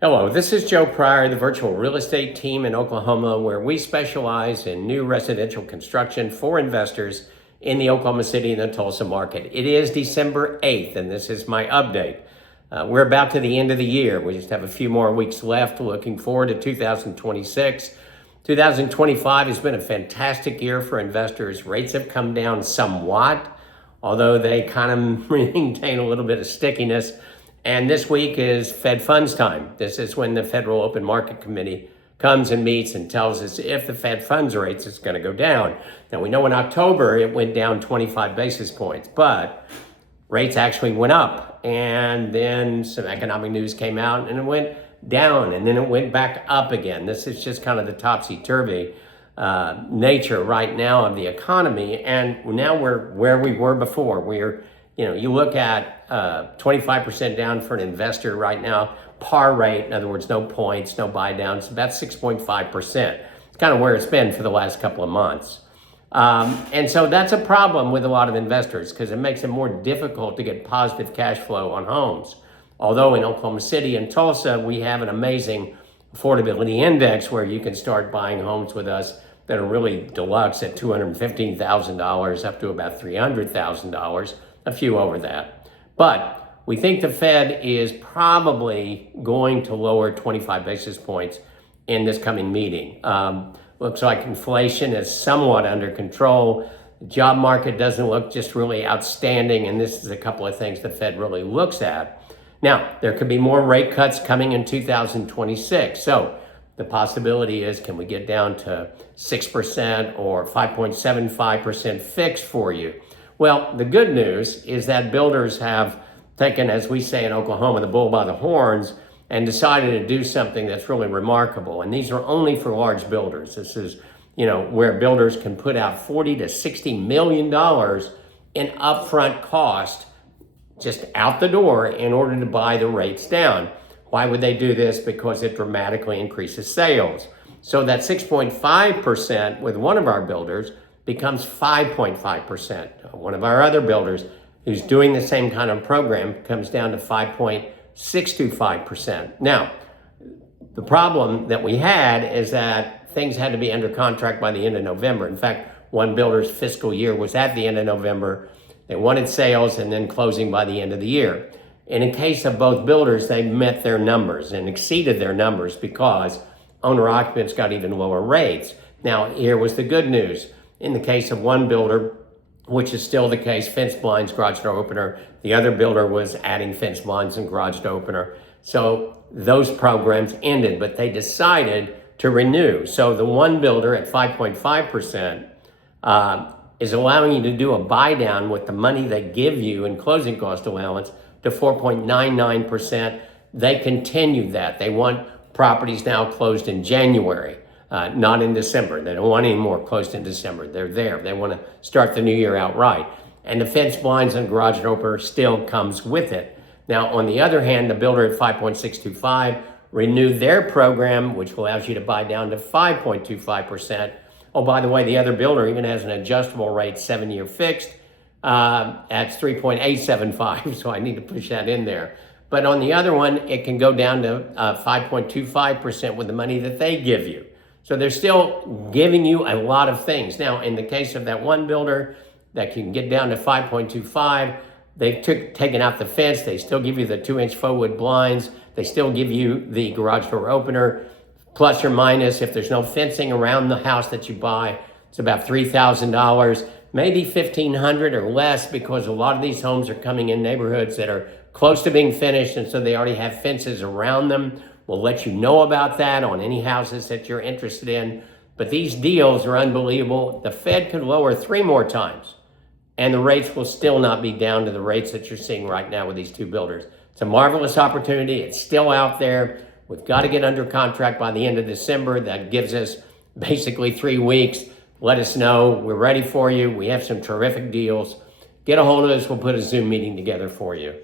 Hello, this is Joe Pryor, the virtual real estate team in Oklahoma, where we specialize in new residential construction for investors in the Oklahoma City and the Tulsa market. It is December 8th, and this is my update. We're about to the end of the year. We just have a few more weeks left. Looking forward to 2026. 2025 has been a fantastic year for investors. Rates have come down somewhat, although they kind of maintain a little bit of stickiness. And this week is Fed funds time. This is when the Federal Open Market Committee comes and meets and tells us if the Fed funds rates is going to go down. Now, we know in October it went down 25 basis points, but rates actually went up. And then some economic news came out and it went down, and then it went back up again. This is just kind of the topsy-turvy nature right now of the economy. And now we're where we were before. You look at 25% down for an investor right now, par rate, in other words, no points, no buy downs, about 6.5%. It's kind of where it's been for the last couple of months. And so that's a problem with a lot of investors because it makes it more difficult to get positive cash flow on homes. Although in Oklahoma City and Tulsa, we have an amazing affordability index where you can start buying homes with us that are really deluxe at $215,000 up to about $300,000. A few over that. But we think the Fed is probably going to lower 25 basis points in this coming meeting. Looks like inflation is somewhat under control. The job market doesn't look just really outstanding, and this is a couple of things the Fed really looks at. Now, there could be more rate cuts coming in 2026. So the possibility is, can we get down to 6% or 5.75% fixed for you? Well, the good news is that builders have taken, as we say in Oklahoma, the bull by the horns and decided to do something that's really remarkable. And these are only for large builders. This is, where builders can put out $40 to $60 million in upfront cost just out the door in order to buy the rates down. Why would they do this? Because it dramatically increases sales. So that 6.5% with one of our builders becomes 5.5%. One of our other builders who's doing the same kind of program comes down to 5.625%. Now, the problem that we had is that things had to be under contract by the end of November. In fact, one builder's fiscal year was at the end of November. They wanted sales and then closing by the end of the year. And in case of both builders, they met their numbers and exceeded their numbers because owner occupants got even lower rates. Now, here was the good news. In the case of one builder, which is still the case, fence blinds, garage door opener. The other builder was adding fence blinds and garage door opener. So those programs ended, but they decided to renew. So the one builder at 5.5% is allowing you to do a buy down with the money they give you in closing cost allowance to 4.99%. They continue that. They want properties now closed in January. Not in December. They don't want any more closed in December. They're there. They want to start the new year out right. And the fence blinds and garage door opener still comes with it. Now, on the other hand, the builder at 5.625 renewed their program, which allows you to buy down to 5.25%. Oh, by the way, the other builder even has an adjustable rate 7-year fixed. That's 3.875, so I need to push that in there. But on the other one, it can go down to 5.25% with the money that they give you. So they're still giving you a lot of things. Now, in the case of that one builder that can get down to 5.25, they've taken out the fence. They still give you the 2-inch faux wood blinds. They still give you the garage door opener, plus or minus. If there's no fencing around the house that you buy, it's about $3,000, maybe $1,500 or less, because a lot of these homes are coming in neighborhoods that are close to being finished, and so they already have fences around them. We'll let you know about that on any houses that you're interested in. But these deals are unbelievable. The Fed could lower 3 more times, and the rates will still not be down to the rates that you're seeing right now with these two builders. It's a marvelous opportunity. It's still out there. We've got to get under contract by the end of December. That gives us basically 3 weeks. Let us know. We're ready for you. We have some terrific deals. Get a hold of us. We'll put a Zoom meeting together for you.